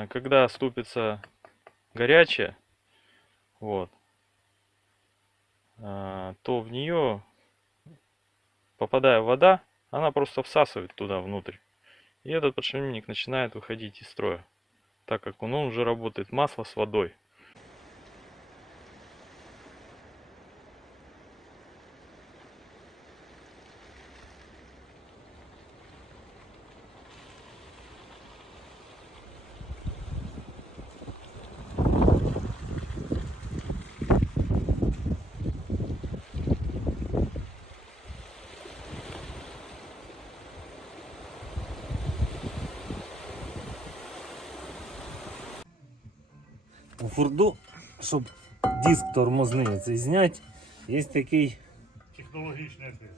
а, когда ступица горячая, вот, а, то в нее, попадая вода, она просто всасывает туда внутрь. И этот подшипник начинает выходить из строя, так как он уже работает масло с водой. У Форду, щоб диск тормозний цей зняти, є такий Технологічний ответ.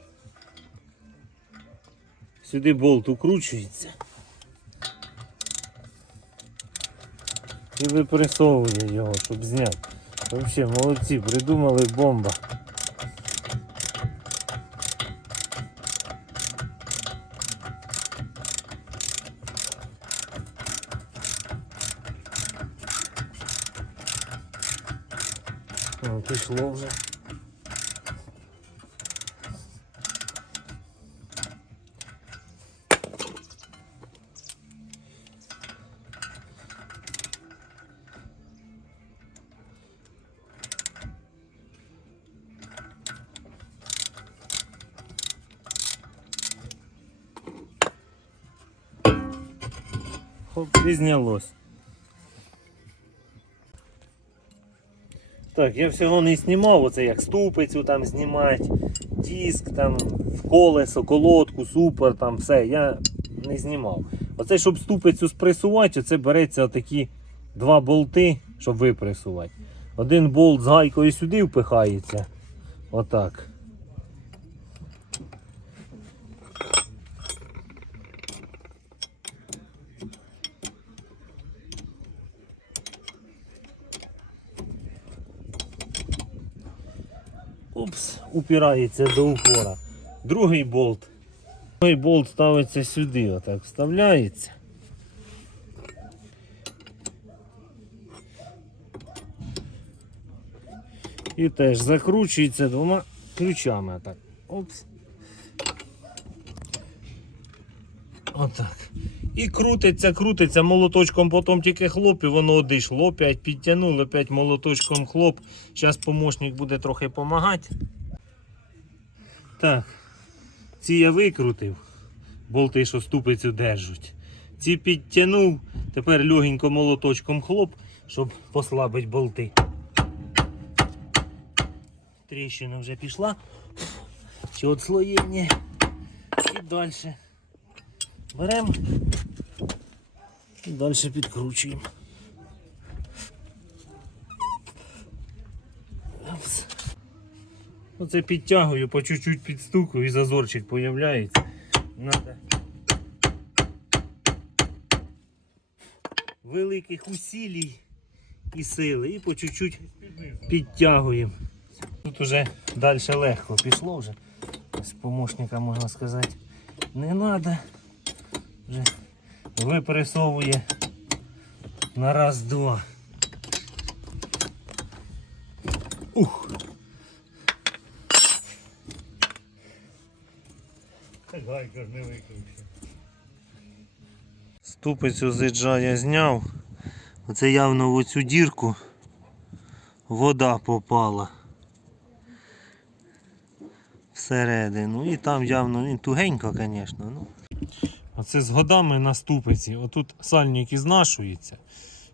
Сюди болт укручується. І випресовує його, щоб зняти. Взагалі, молодці, придумали бомба. Пішло вже. Хоп, і знялось. Так, я всього не знімав, оце як ступицю там знімати, диск, там колесо, колодку, супер, там все. Я не знімав. Оце, щоб ступицю спресувати, оце береться такі два болти, щоб випресувати. Один болт з гайкою сюди впихається. Отак. Упирається до упора. Другий болт. Другий болт ставиться сюди, отак вставляється. І теж закручується двома ключами. Отак. Опс. Отак. І крутиться, крутиться молоточком, потім тільки хлоп, воно одійшло, опять підтягнули, опять молоточком хлоп. Зараз помощник буде трохи допомагати. Так. Ці я викрутив. Болти, що ступицю держать. Ці підтягнув. Тепер легенько молоточком хлоп, щоб послабити болти. Тріщина вже пішла. Чи отслоєння. І далі. Беремо і далі підкручуємо. Опс. Оце підтягую, по чуть-чуть підстукую і зазорчик появляється. Надо великих усилій і сили і по чуть-чуть підтягуємо. Тут уже далі легко пішло вже. З помощника можна сказати. Не треба. Вже випресовує на раз-два. Ух! Гайка ж не викручена. Ступицю зиджа я зняв. Оце явно в оцю дірку вода попала всередину. І там явно він тугенько, звісно. Ну. Оце з годами на ступиці. Отут сальник ізнашується.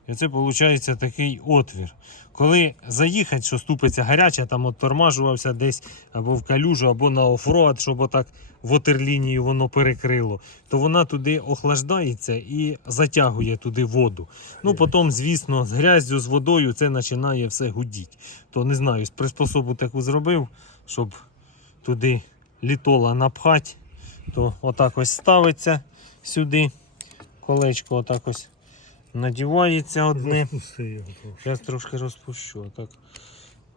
І це виходить такий отвір. Коли заїхати, що ступиця гаряча, там от тормажувався десь або в калюжу, або на офроад, щоб отак вотерлінію воно перекрило, то вона туди охлаждається і затягує туди воду. Ну потім, звісно, з грязю, з водою це починає все гудіти. То не знаю, приспособу таку зробив, щоб туди літола напхати, то отак ось ставиться сюди. Колечко отак ось надівається одне. Зараз трошки розпущу. Так.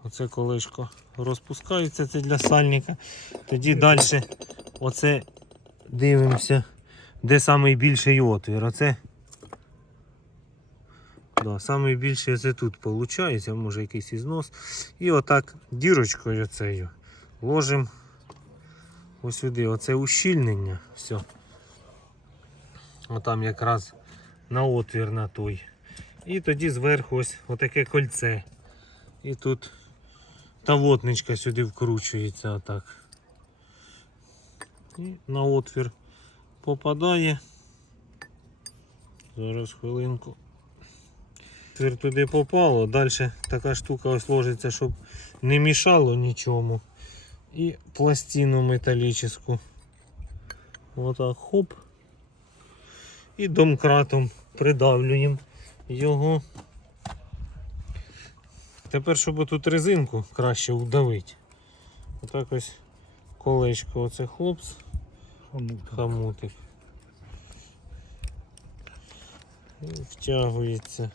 Оце колишко розпускається, це для сальника. Тоді далі оце дивимося, де найбільший отвір. Оце Да, саме більше це тут виходить, може якийсь ізнос. І отак дірочкою цією ложимо ось сюди. Оце ущільнення. Все. Отам якраз на отвір на той. І тоді зверху ось отаке кольце. І тут та вотничка сюди вкручується отак. І на отвір попадає. Зараз хвилинку. Отвір туди попало, далі така штука ось ложиться, щоб не мішало нічому. І пластину металічну. Отак хоп. І домкратом придавлюємо його. Тепер, щоб тут резинку краще удавити. Отак ось колечко оце хлопц, хамутик. І втягується.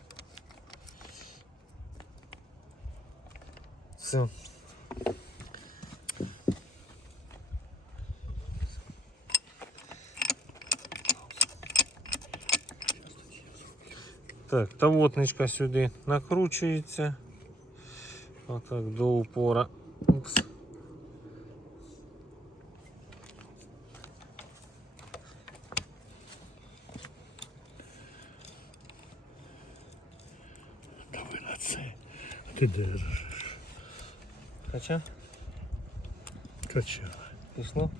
Все. Так, та вотничка сюди накручується. Отак до упора. Упс. Давай на це. А ти держиш. Кача, Качай. пішло.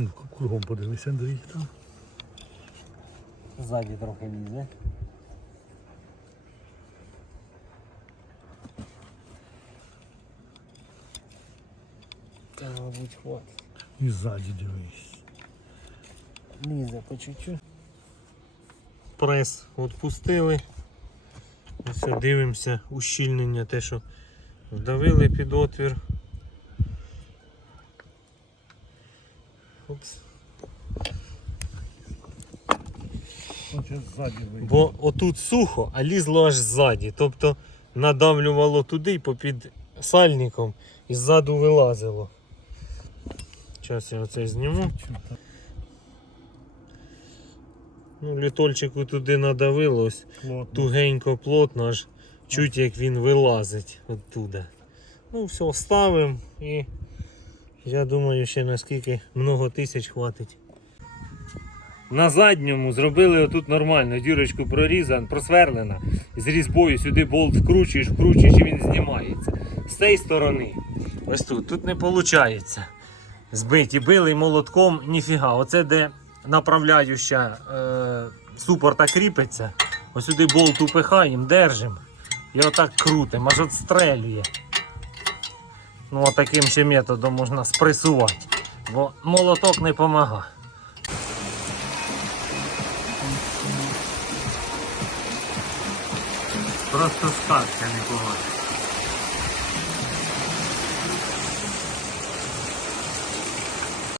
Ну, кругом подивись, Андрій там. Ззаді трохи лізе. Та, мабуть, хватить. І ззаді дивись. Лізе по чуть-чуть. Прес відпустили. Ось дивимося ущільнення, те, що вдавили під отвір. Опс. Бо отут сухо, а лізло аж ззаді. Тобто надавлювало туди попід сальником і ззаду вилазило. Зараз я оце зніму. Ну, літольчику туди надавило, ось Плотно. тугенько, плотно, аж чуть як він вилазить оттуда. Ну, все, ставимо і я думаю, ще наскільки много тисяч хватить. На задньому зробили отут нормально, дірочку прорізан, просверлена. З різьбою сюди болт вкручуєш, вкручуєш і він знімається. З цієї сторони. Ось тут. Тут не виходить. Збиті, били молотком, ніфіга. Оце де направляюча е, супорта кріпиться. Ось сюди болт упихаємо, держимо. І отак крутимо, аж отстрелює. Ну, отаким ще методом можна спресувати. Бо молоток не допомагає. Просто скатка непогана.